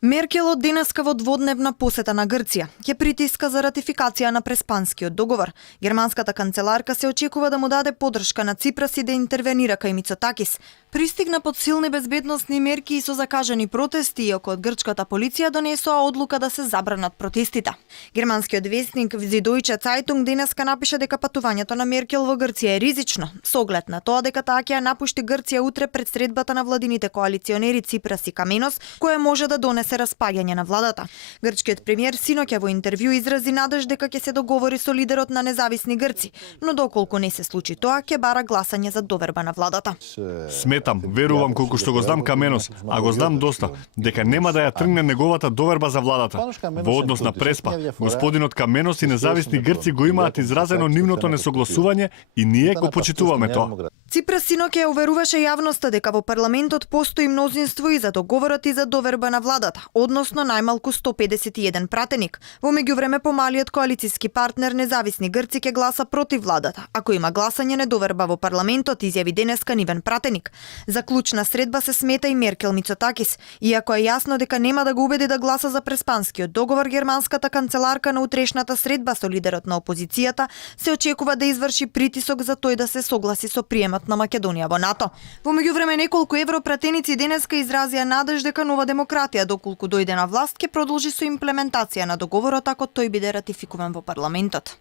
Меркел од денеска во дводневна посета на Грција ќе притиска за ратификација на Преспанскиот договор. Германската канцеларка се очекува да му даде подршка на Ципрас и да интервенира кај Мицотакис. Пристигна под силни безбедносни мерки и со закажани протести, иако од грчката полиција донесоа одлука да се забранат протестите. Германскиот весник Die Deutsche Zeitung денеска напиша дека патувањето на Меркел во Грција е ризично, со оглед на тоа дека таа ќе ја напушти Грција утре пред средбата на владините коалиционери Ципрас и Каменос, која може да донесе распаѓање на владата. Грчкиот премиер синоќа во интервју изрази надеж дека ќе се договори со лидерот на независни грци, но доколку не се случи тоа, ќе бара гласање за доверба на владата. Сметам, верувам колку што го знам Каменос, а го знам доста, дека нема да ја тргне неговата доверба за владата. Во однос на Преспа, господинот Каменос и независни грци го имаат изразено нивното несогласување и ние го почитуваме тоа. Ципрас синоќа ја уверуваше јавноста дека во парламентот постои мнозинство и за договорот и за доверба на владата, односно најмалку 151 пратеник. Во меѓувреме помалиот коалициски партнер независни грци ќе гласа против владата. Ако има гласање недоверба во парламентот, изјави денеска нивен пратеник. За клучна средба се смета и Меркел Мицотакис. Иако е јасно дека нема да го убеди да гласа за Преспанскиот договор, германската канцеларка на утрешната средба со лидерот на опозицијата се очекува да изврши притисок за тој да се согласи со приемот на Македонија во НАТО. Во меѓувреме неколку европратеници денеска изразија надеж дека Нова демократија, доколку дојде на власт, ќе продолжи со имплементација на договорот ако тој биде ратификуван во парламентот.